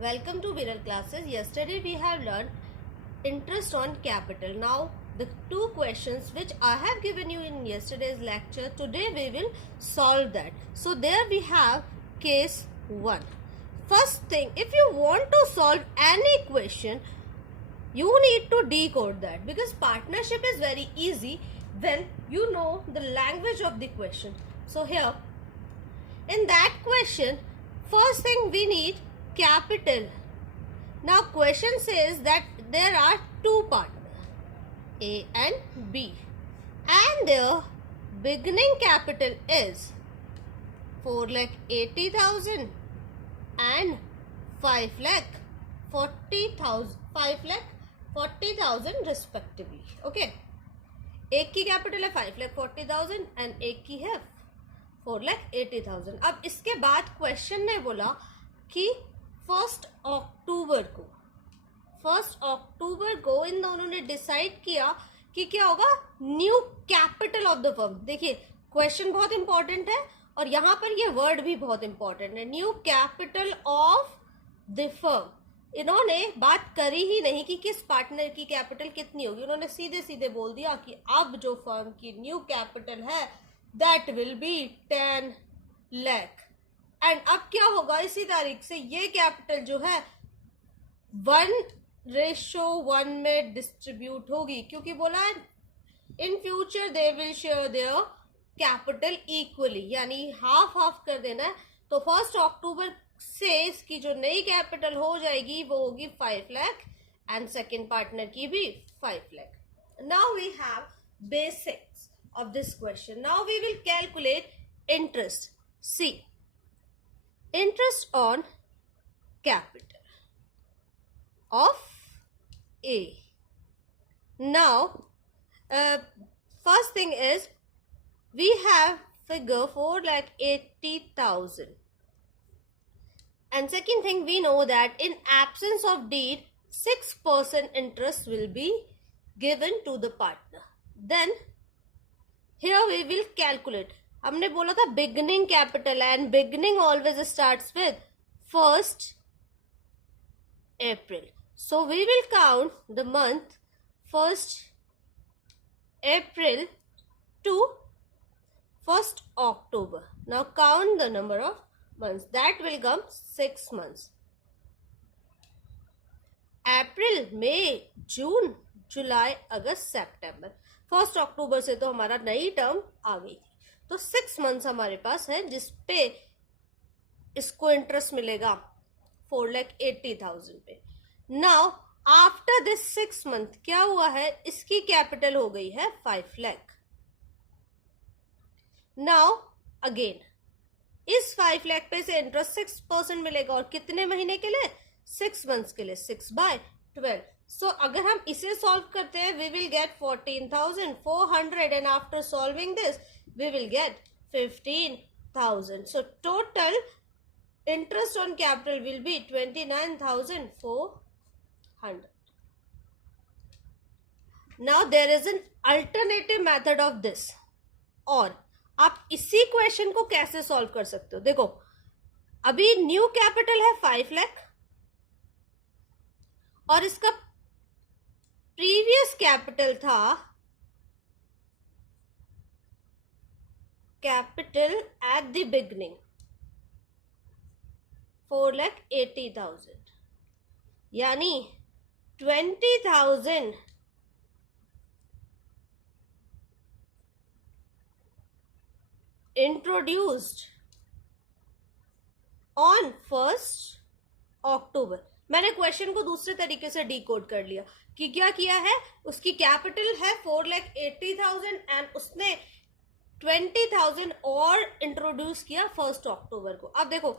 Welcome to Viral Classes. Yesterday we have learned interest on capital. Now the two questions which I have given you in yesterday's lecture, today we will solve that. So there we have case 1. First thing, if you want to solve any question, you need to decode that, because partnership is very easy when you know the language of the question. So here in that question, first thing we need capital. Now question says that there are two partners, A and B, and their beginning capital is 4,80,000 and 5,40,000 respectively. Okay, एक की capital है 5,40,000 and एक की है 4,80,000. अब इसके बाद question ने बोला कि 1 अक्टूबर को इन दोनों ने डिसाइड किया कि क्या होगा, new capital of the firm. देखिए क्वेश्चन बहुत इंपॉर्टेंट है और यहाँ पर ये वर्ड भी बहुत इंपॉर्टेंट है, new capital of the firm. इन्होंने बात करी ही नहीं कि किस पार्टनर की कैपिटल कितनी होगी, उन्होंने सीधे सीधे बोल दिया कि अब जो फर्म की न्यू कैपिटल है that will be 10 lakh. And अब क्या होगा, इसी तारीख से ये कैपिटल जो है 1:1 में डिस्ट्रीब्यूट होगी, क्योंकि बोला in future they will share their capital equally, यानी हाफ हाफ कर देना है. तो 1 अक्टूबर से इसकी जो नई कैपिटल हो जाएगी वो होगी 5 लाख एंड सेकेंड पार्टनर की भी 5 lakh. Now we have basics of this question. Now we will calculate interest. See, interest on capital of A. Now first thing is we have figure 4,80,000, and second thing we know that in absence of deed 6% interest will be given to the partner. Then here we will calculate. हमने बोला था beginning capital and beginning always starts with 1st April. So we will count the month 1st April to 1st October. Now count the number of months. That will come 6 months. April, May, June, July, August, September. 1 अक्टूबर से तो हमारा नई term आ गई थी, तो 6 months हमारे पास है जिसपे इसको इंटरेस्ट मिलेगा 4,80,000 पे. नाउ आफ्टर दिस 6 मंथ क्या हुआ है, इसकी कैपिटल हो गई है 5 लाख. नाउ अगेन इस 5 लाख पे से इंटरेस्ट 6% मिलेगा, और कितने महीने के लिए, 6 मंथ्स के लिए, 6/12. So अगर हम इसे सॉल्व करते हैं we will get 14,400 and after solving this we will get 15,000. So total interest on capital will be 29,400. Now there is an alternative method of this. और आप इसी क्वेश्चन को कैसे सॉल्व कर सकते हो, देखो अभी न्यू कैपिटल है 5 लाख और इसका प्रीवियस कैपिटल था कैपिटल एट द बिगनिंग 4,80,000, यानी 20,000 इंट्रोड्यूस्ड ऑन 1 अक्टूबर. मैंने क्वेश्चन को दूसरे तरीके से डिकोड कर लिया कि क्या किया है, उसकी कैपिटल है 4,80,000 एंड उसने 20,000 और इंट्रोड्यूस किया 1 अक्टूबर को. अब देखो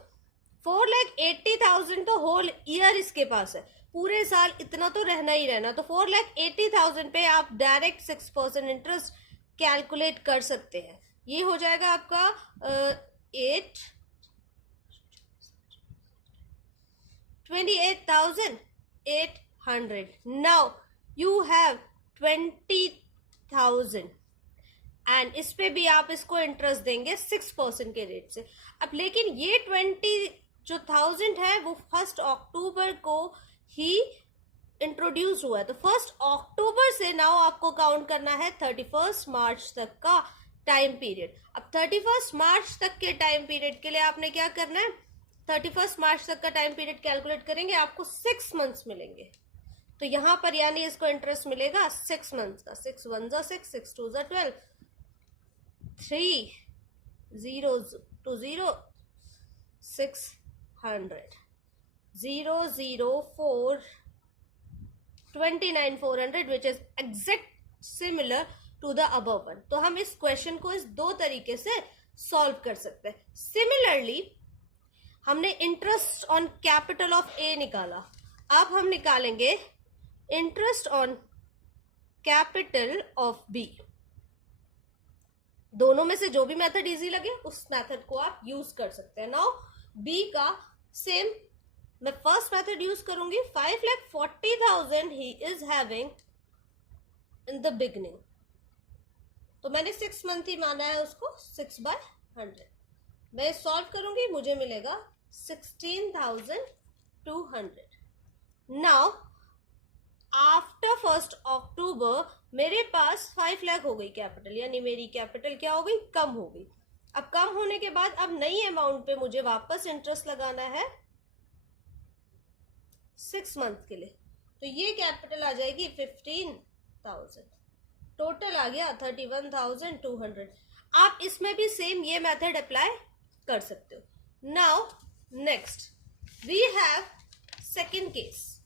4,80,000 तो होल ईयर इसके पास है, पूरे साल इतना तो रहना ही रहना, तो 4,80,000 पे आप डायरेक्ट 6% इंटरेस्ट कैलकुलेट कर सकते हैं. ये हो जाएगा आपका 28,800. Now you have 20,000 एंड इस पे भी आप इसको इंटरेस्ट देंगे 6% के रेट से. अब लेकिन ये जो 1000 है वो 1 अक्टूबर को ही इंट्रोड्यूस हुआ है, तो 1 अक्टूबर से नाउ आपको काउंट करना है 31 मार्च तक का टाइम पीरियड। अब 31 मार्च तक के टाइम पीरियड के लिए आपने क्या करना है, 31 मार्च तक का टाइम पीरियड कैलकुलेट करेंगे, आपको 6 मंथ्स मिलेंगे। तो यहां पर यानी इसको इंटरेस्ट मिलेगा 6 मंथ्स का। 6 1 जा 6, 6 2 जा 12, 3 0 2 0 600 0 0 4 29 400 which is exact similar to the above one. तो हम इस क्वेश्चन को इस दो तरीके से सॉल्व कर सकते हैं। सिमिलरली हमने interest on capital of A निकाला, अब हम निकालेंगे interest on capital of B. दोनों में से जो भी मेथड इजी लगे उस मेथड को आप यूज कर सकते हैं। नाउ बी का सेम, मैं फर्स्ट मेथड यूज करूंगी। 5,40,000 he is having in the beginning, तो मैंने 6 मंथ ही माना है उसको, 6/100 मैं सॉल्व करूंगी, मुझे मिलेगा 16,200। नाउ आफ्टर 1 अक्टूबर मेरे पास 5 लाख हो गई कैपिटल, यानी मेरी कैपिटल क्या हो गई, कम हो गई। अब कम होने के बाद अब नई अमाउंट पे मुझे वापस इंटरेस्ट लगाना है 6 मंथ के लिए, तो ये कैपिटल आ जाएगी 15,000, टोटल आ गया 31,200। आप इसमें भी सेम ये मेथड अप्लाई कर सकते हो। Now next we have second case.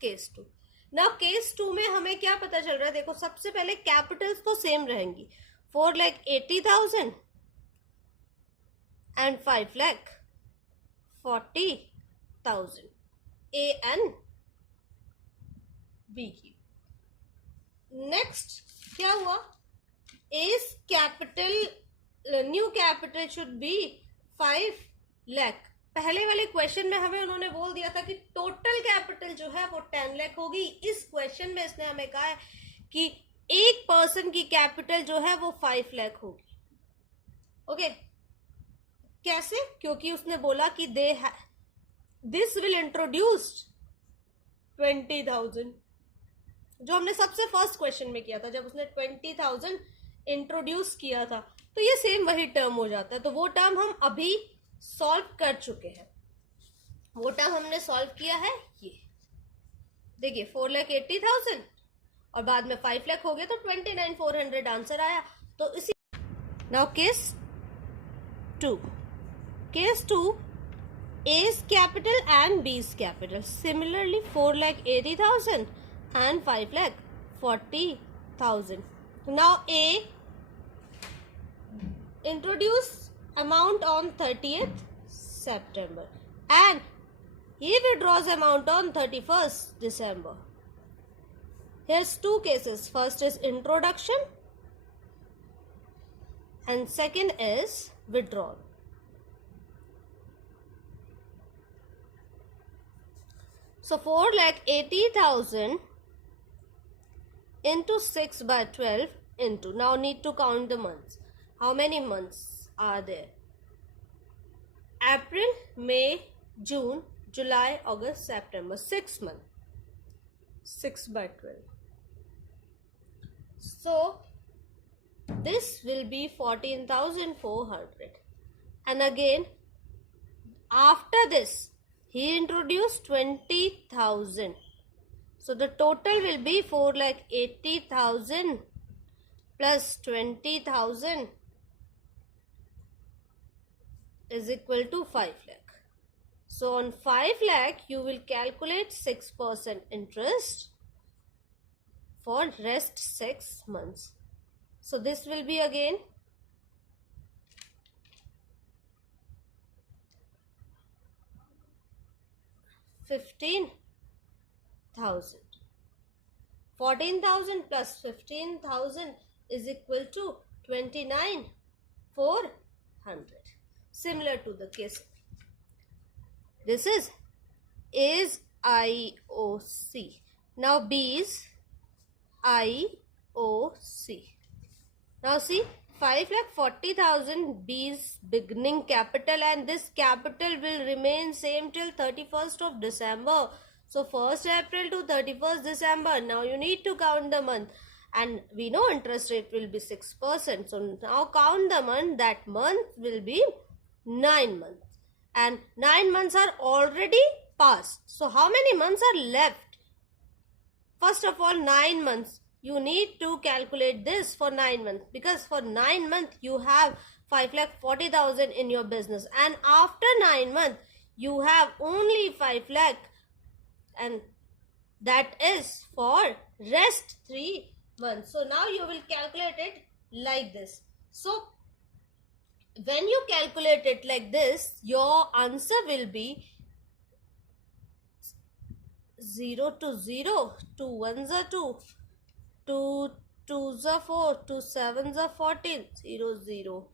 Case 2। Now case 2 में हमें क्या पता चल रहा है, देखो सबसे पहले कैपिटल्स तो सेम रहेंगी, 4,80,000 एंड 5,40,000 ए एंड बी की। नेक्स्ट क्या हुआ, S capital new capital should be 5 lakh. पहले वाले क्वेश्चन में हमें उन्होंने बोल दिया था कि टोटल कैपिटल जो है वो 10 लाख होगी। इस क्वेश्चन में इसने हमें कहा है कि एक पर्सन की कैपिटल जो है वो 5 लाख होगी। ओके, कैसे, क्योंकि उसने बोला कि दिस विल इंट्रोड्यूस 20,000, जो हमने सबसे फर्स्ट क्वेश्चन में किया था, जब उसने 20,000 इंट्रोड्यूस किया था, तो ये सेम वही टर्म हो जाता है। तो वो टर्म हम अभी सॉल्व कर चुके हैं, वो टर्म हमने सॉल्व किया है। ये देखिए 4,80,000 और बाद में 5 लाख हो गए, तो 29,400 आंसर आया। तो इसी now case 2, case 2 A's capital and B's capital. Similarly 4,80,000 and 5,40,000. Now A introduce amount on 30th September and he withdraws amount on 31st December. Here's two cases. First is introduction and second is withdrawal. So 4,80,000 into 6/12 into, now need to count the months. How many months are there? April, May, June, July, August, September, 6 months. 6/12. So this will be 14,400. And again, after this, he introduced 20,000. So the total will be 4,80,000 plus 20,000 is equal to 5 lakh. So on 5 lakh, you will calculate 6% interest for rest 6 months. So this will be again 15,000. 14,000 plus 15,000 is equal to 29,400. Similar to the case. This is A's IOC. Now B's IOC. Now see, 5,40,000 B's beginning capital, and this capital will remain same till 31st of December. So 1st April to 31st December. Now you need to count the month, and we know interest rate will be 6%. So now count the month. That month will be 9 months, and 9 months are already passed. So how many months are left? First of all, 9 months. You need to calculate this for 9 months, because for 9 months you have 5,40,000 in your business, and after 9 months you have only 5 lakh, and that is for rest 3 months. So now you will calculate it like this. So when you calculate it like this, your answer will be 0 to 0, 2 1s are 2, 2 2s are 4, 2 7s are 14, 0 0.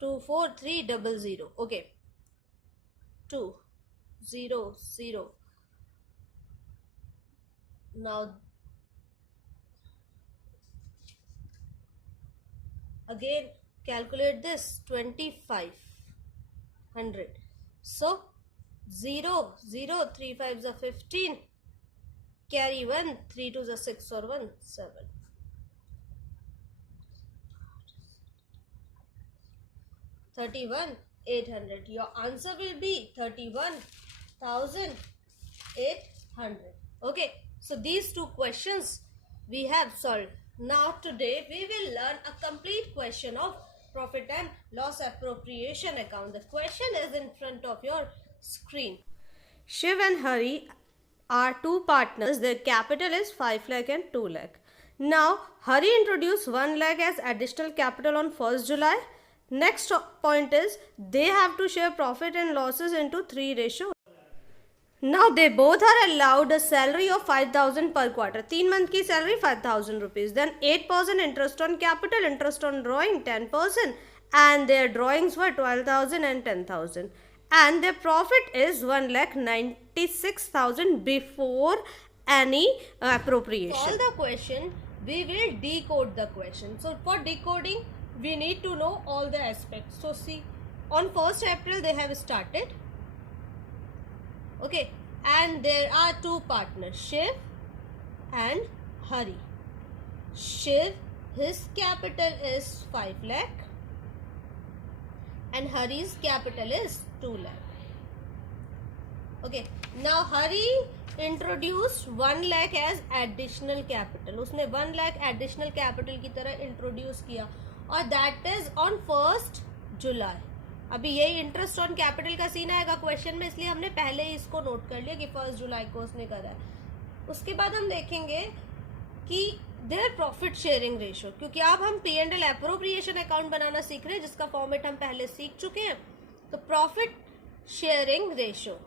Two 4 3 double 0. Okay, 2 0 0. Now again calculate this, 2500. So 0 0, 3 5s are 15, carry 1, 3 2s are 6 or 1 7. 31,800. Your answer will be 31,800. Okay, so these two questions we have solved. Now today we will learn a complete question of profit and loss appropriation account. The question is in front of your screen. Shiv and Hari are two partners. Their capital is 5 lakh and 2 lakh. Now Hari introduced 1 lakh as additional capital on 1st July. Next point is they have to share profit and losses into 3 ratio. Now they both are allowed a salary of 5,000 per quarter. 3 month की salary 5,000 rupees. Then 8% interest on capital, interest on drawing 10%, and their drawings were 12,000 and 10,000. And their profit is 1,96,000 before any appropriation. Solve the question. We will decode the question. So for decoding, we need to know all the aspects. So see, on 1st April they have started. Okay, and there are two partners, Shiv and Hari. Shiv, his capital is 5 lakh and Hari's capital is 2 lakh. Okay, now Hari introduced 1 lakh as additional capital. उसने 1 lakh additional capital की तरह introduce किया, और that is on 1st July. अभी यही interest on capital का scene आएगा question में, इसलिए हमने पहले ही इसको नोट कर लिया कि 1st जुलाई को उसने करा है. उसके बाद हम देखेंगे कि देयर प्रॉफिट शेयरिंग रेशियो, क्योंकि अब हम P&L एप्रोप्रिएशन अकाउंट बनाना सीख रहे हैं जिसका फॉर्मेट हम पहले सीख चुके हैं. तो प्रॉफिट शेयरिंग रेशियो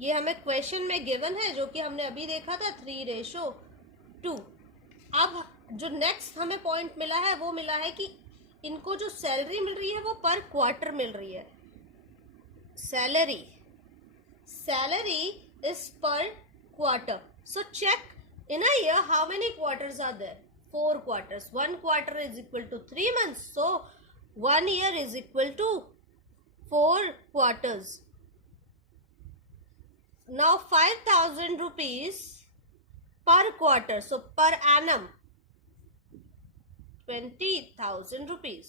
ये हमें क्वेश्चन में गिवन है, जो कि हमने अभी देखा था 3:2. अब जो नेक्स्ट हमें पॉइंट मिला है वो मिला है कि इनको जो सैलरी मिल रही है वो पर क्वार्टर मिल रही है. Salary is per quarter. So check in a year how many quarters are there. 4 quarters. 1 quarter is equal to 3 months. So 1 year is equal to 4 quarters. Now 5,000 rupees per quarter. So per annum 20,000 rupees.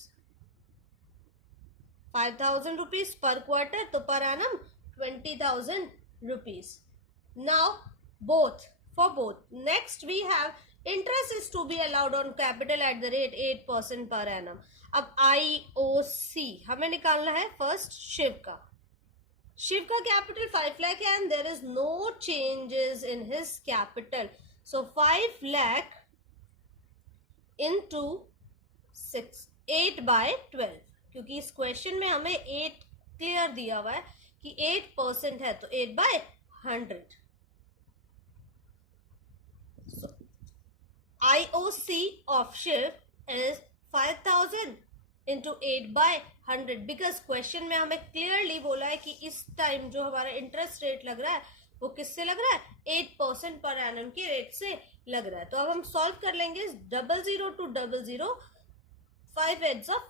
5,000 rupees per quarter, तो per annum 20,000 rupees. Now for both. Next we have interest is to be allowed on capital at the rate 8% per annum. अब IOC हमें निकालना है. First Shiv का capital 5 lakh है and there is no changes in his capital. So 5 lakh into 8/12, क्योंकि इस question में हमें 8 क्लियर दिया हुआ है कि 8% है, तो 8/100. So IOC of Shiv is 5,000 into 8/100 because question में हमें क्लियरली बोला है कि इस टाइम जो हमारा इंटरेस्ट रेट लग रहा है वो किससे लग रहा है 8% पर एनम के रेट से लग रहा है. तो अब हम सॉल्व कर लेंगे. 00 to 00 5 8s of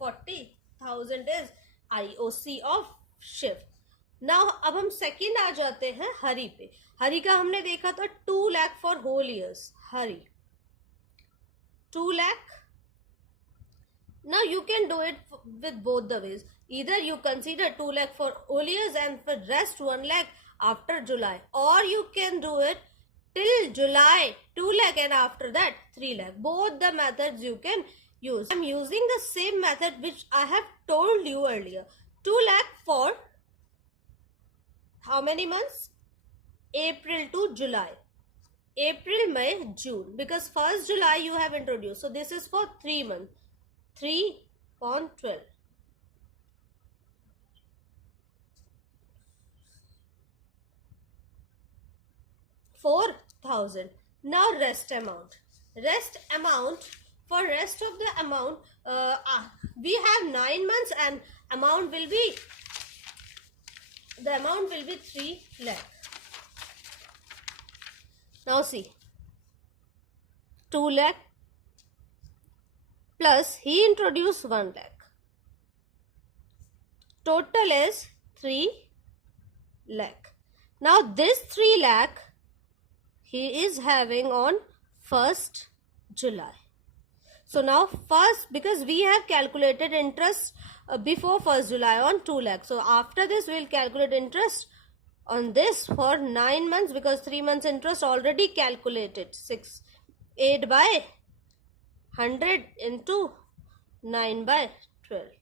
40,000 is IOC of Shiv. Now अब हम सेकंड आ जाते हैं हरी पे. हरी का हमने देखा था 2 lakh for whole years. Hari 2 lakh. Now you can do it with both the ways. Either you consider 2 lakh for whole years and for rest 1 lakh after July, or you can do it till July 2 lakh and after that 3 lakh. Both the methods you can use. I'm using the same method which I have told you earlier. 2 lakh for how many months? April to July. April, May, June. Because 1st July you have introduced. So this is for 3 months. 3 upon 12. 4,000. Now rest amount. Rest amount, for rest of the amount, we have 9 months and amount will be, the amount will be 3 lakh. Now see, 2 lakh plus he introduced 1 lakh. Total is 3 lakh. Now this 3 lakh he is having on 1st July. So now first, because we have calculated interest before 1st July on 2 lakh. So after this we will calculate interest on this for 9 months because 3 months interest already calculated. 8/100 into 9/12.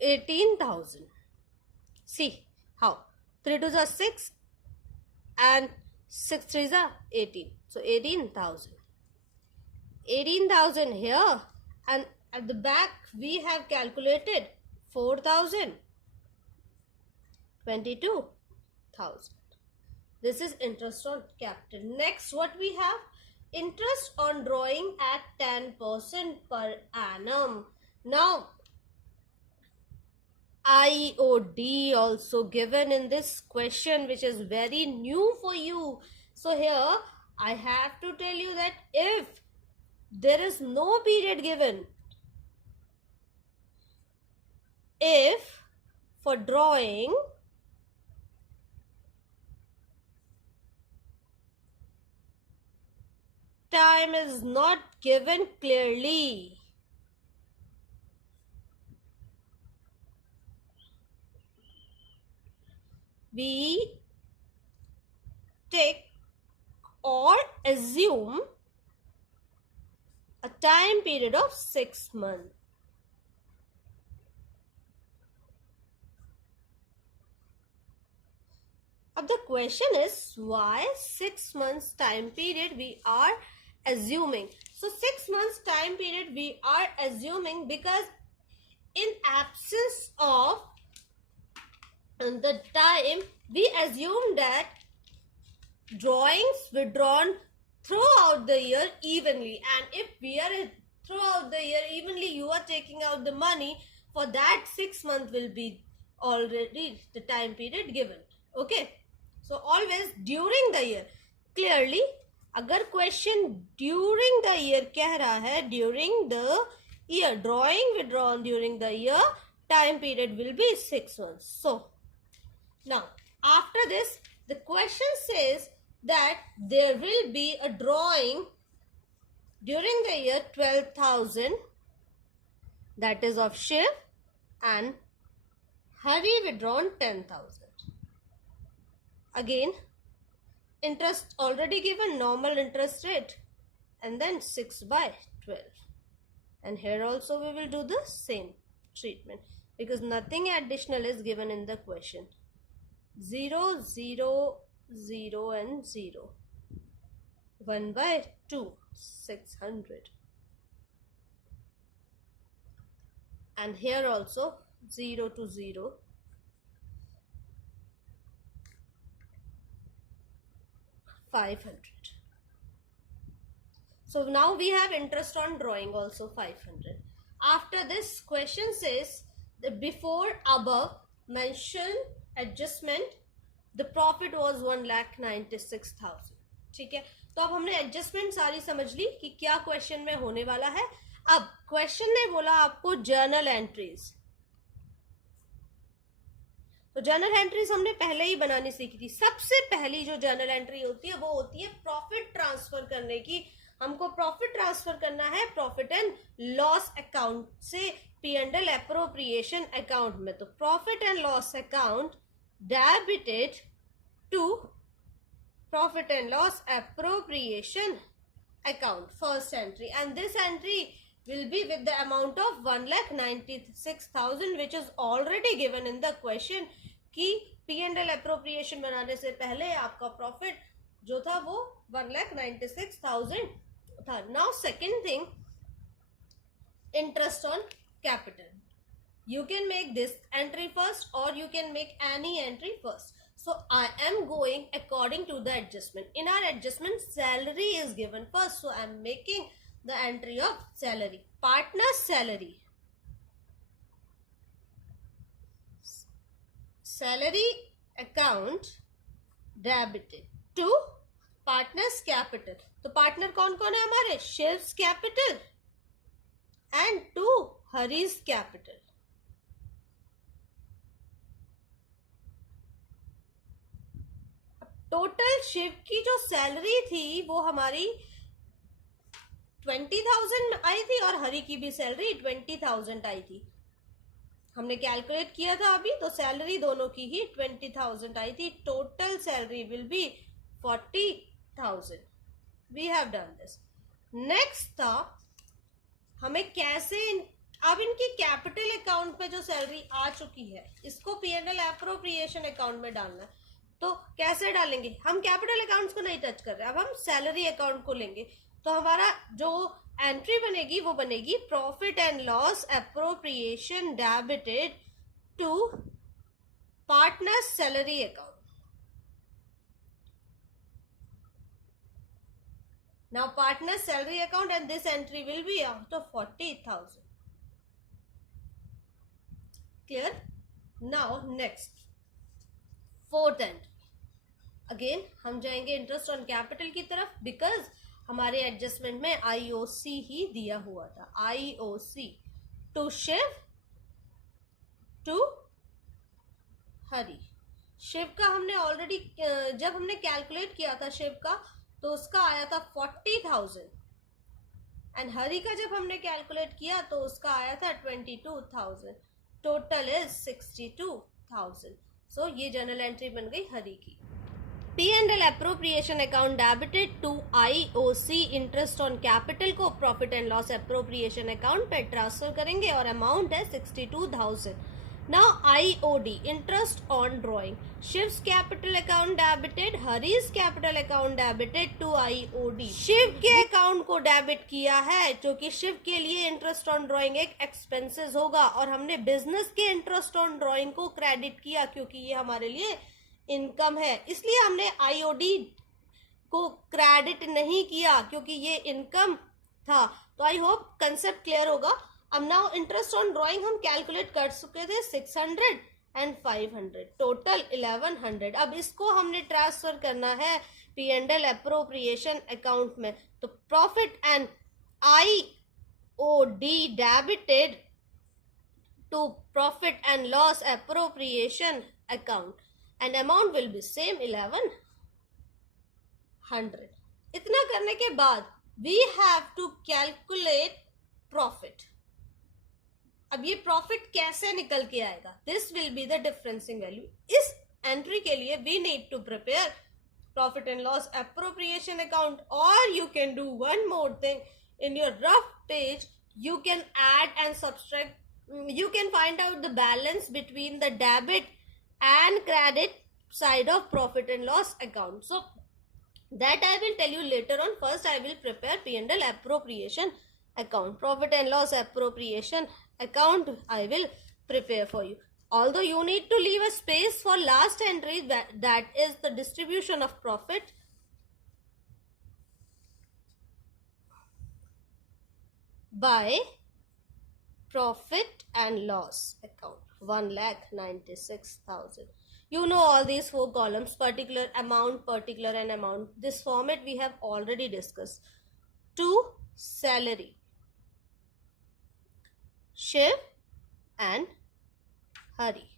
18,000. See how 3 2s are 6 and 6 3s are 18. So 18,000. 18,000 here, and at the back we have calculated 4,000. 22,000. This is interest on capital. Next, what we have? Interest on drawing at 10% per annum. Now, IOD also given in this question, which is very new for you. So here I have to tell you that if there is no period given, if for drawing time is not given clearly, we take or assume a time period of 6 months. Now the question is, why 6 months time period we are assuming? So 6 months time period we are assuming because in absence of the time, we assume that drawings withdrawn throughout the year evenly, and if we are throughout the year evenly, you are taking out the money for that 6 months will be already the time period given. Okay, so always during the year. Clearly अगर question during the year कह रहा है, during the year, drawing withdrawn during the year, time period will be 6 months. So now after this, the question says that there will be a drawing during the year 12,000, that is of Shiv, and Hari withdrawn 10,000. Again, interest already given, normal interest rate, and then 6/12. And here also we will do the same treatment because nothing additional is given in the question. 0, 0, 0 and 0. 1/2, 600. And here also 0 to 0. 500. So now we have interest on drawing also 500. After this question says the before above mentioned adjustment the profit was 1,96,000. ठीक है, तो अब हमने adjustment सारी समझ ली कि क्या question में होने वाला है. अब क्वेश्चन ने बोला आपको जर्नल एंट्रीज. तो जर्नल एंट्रीज हमने पहले ही बनानी सीखी थी. सबसे पहली जो जर्नल एंट्री होती है वो होती है प्रॉफिट ट्रांसफर करने की. हमको प्रॉफिट ट्रांसफर करना है प्रॉफिट एंड लॉस अकाउंट से P and L appropriation account में. तो profit and loss account debited to profit and loss appropriation account, first entry, and this entry will be with the amount of 1,96,000 which is already given in the question कि P&L appropriation बनाने से पहले आपका profit जो था वो 1,96,000 था. Now second thing, interest on capital. You can make this entry first or you can make any entry first. So I am going according to the adjustment. In our adjustment, salary is given first. So I am making the entry of salary. Partner's salary. Salary account debited to partner's capital. तो partner कौन कौन है हमारे? Shiv's capital and to Hari's capital. Total Shiv की जो salary थी वो हमारी 20,000 आई थी और हरि की भी सैलरी 20,000 आई थी. हमने कैलकुलेट किया था अभी, तो सैलरी दोनों की ही 20,000 आई थी. Total salary will be 40,000. We have done this. Next था हमें कैसे अब इनकी कैपिटल अकाउंट में जो सैलरी आ चुकी है इसको पी&एल एप्रोप्रिएशन अकाउंट में डालना है. तो कैसे डालेंगे? हम कैपिटल अकाउंट्स को नहीं टच कर रहे, अब हम सैलरी अकाउंट को लेंगे. तो हमारा जो एंट्री बनेगी वो बनेगी profit and loss appropriation debited to partner salary account. Now partner salary account and this entry will be out of 40,000. Clear? Now next fourth entry. Again हम जाएंगे इंटरेस्ट ऑन कैपिटल की तरफ बिकॉज हमारे adjustment में IOC ही दिया हुआ था. IOC to Shiv to Hari. Shiv का हमने ऑलरेडी जब हमने कैलकुलेट किया था शिव का तो उसका आया था 40,000 एंड हरि का जब हमने कैलकुलेट किया तो उसका आया था 22,000. Total is 62,000. सो ये जर्नल एंट्री बन गई हरि की. P&L appropriation account debited to IOC interest on capital को profit and loss appropriation account पे ट्रांसफर करेंगे और अमाउंट है 62,000. Now IOD interest on drawing. Shiv's capital account debited, Hari's capital account debited to IOD. Shiv के account को डेबिट किया है क्योंकि शिव के लिए इंटरेस्ट ऑन ड्रॉइंग एक एक्सपेंसेस होगा और हमने बिजनेस के इंटरेस्ट ऑन ड्रॉइंग को क्रेडिट किया क्योंकि ये हमारे लिए इनकम है. इसलिए हमने IOD को क्रेडिट नहीं किया क्योंकि ये इनकम था. तो आई होप कंसेप्ट क्लियर होगा. अब नाउ इंटरेस्ट ऑन ड्रॉइंग हम कैलकुलेट कर चुके थे 600 एंड 500, टोटल 1100. अब इसको हमने ट्रांसफर करना है P&L एप्रोप्रिएशन अकाउंट में. तो profit and IOD debited to profit and loss appropriation account and amount will be same 1100. इतना करने के बाद we have to calculate profit. अब ये प्रॉफिट कैसे निकल के आएगा? This will be the differencing value. इस एंट्री के लिए we need to prepare profit and loss appropriation account, or you can do one more thing. In your rough page you can add and subtract, you can find out the balance between the debit and credit side of profit and loss account. So that I will tell you later on. First I will prepare P&L appropriation account. Profit and loss appropriation account I will prepare for you. Although you need to leave a space for last entry, that is the distribution of profit by profit and loss account, 1,96,000. You know all these four columns, particular amount, particular and amount. This format we have already discussed. To salary, Shiv and Hari.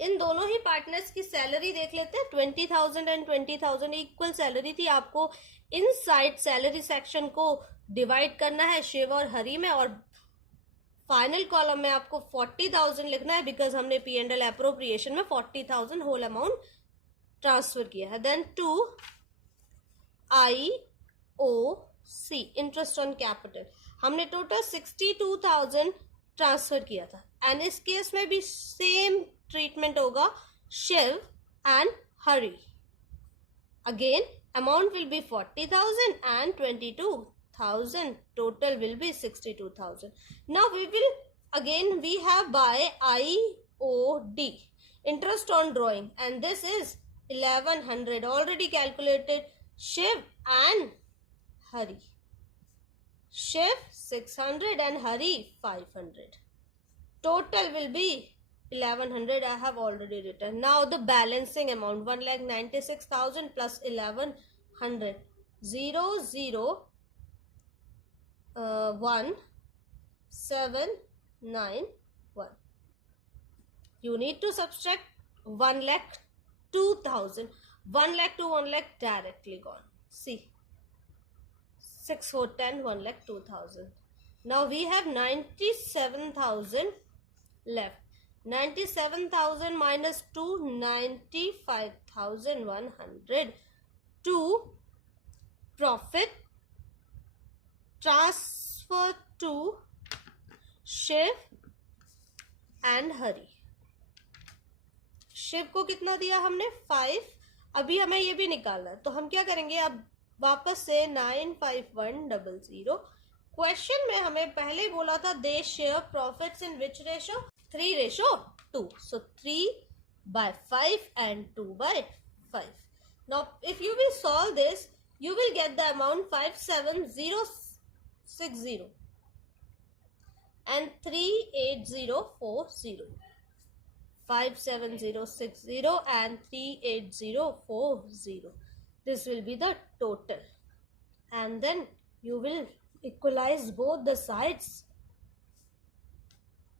इन दोनों ही partners की salary देख लेते हैं. 20,000 and 20,000 equal salary थी. आपको inside salary section को divide करना है शिव और हरी में, और फाइनल कॉलम में आपको 40,000 लिखना है, बिकॉज हमने P&L अप्रोप्रिएशन में 40,000 होल अमाउंट ट्रांसफर किया है. Then to IOC, interest on capital, हमने टोटल 62,000 ट्रांसफर किया था. एंड इस केस में भी सेम ट्रीटमेंट होगा Shiv and Hari. Again amount will be 40,000 and 22,000. Total will be 62,000. Now we have by IOD, interest on drawing, and this is 1,100 already calculated. Shiv and Hari. Shiv 600 and Hari 500. Total will be 1,100. I have already written. Now the balancing amount, 1,96,000 plus 1,100. 0,01791. You need to subtract 1,02,000. 1 lakh to 1 lakh directly gone. See, 6, 4, 10, 1,02,000. Now we have 97,000 left. 97,000 minus 2, 95,100. To profit transfer to Shiv and Hari. Shiv को कितना दिया हमने? 5. अभी हमें ये भी निकालना है, तो हम क्या करेंगे, अब वापस से 95100. क्वेश्चन में हमें पहले बोला था they share profits in which ratio? 3:2. So 3/5 and 2/5. Now if you will solve this, you will get the amount 57060 and 38040. 57060 and 38040. This will be the total, and then you will equalize both the sides.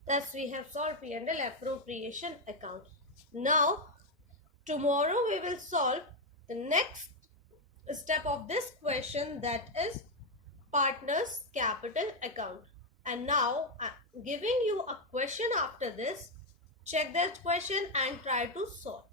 Thus we have solved P&L appropriation account. Now tomorrow we will solve the next step of this question, that is partners capital account. And now I'm giving you a question after this. Check that question and try to solve.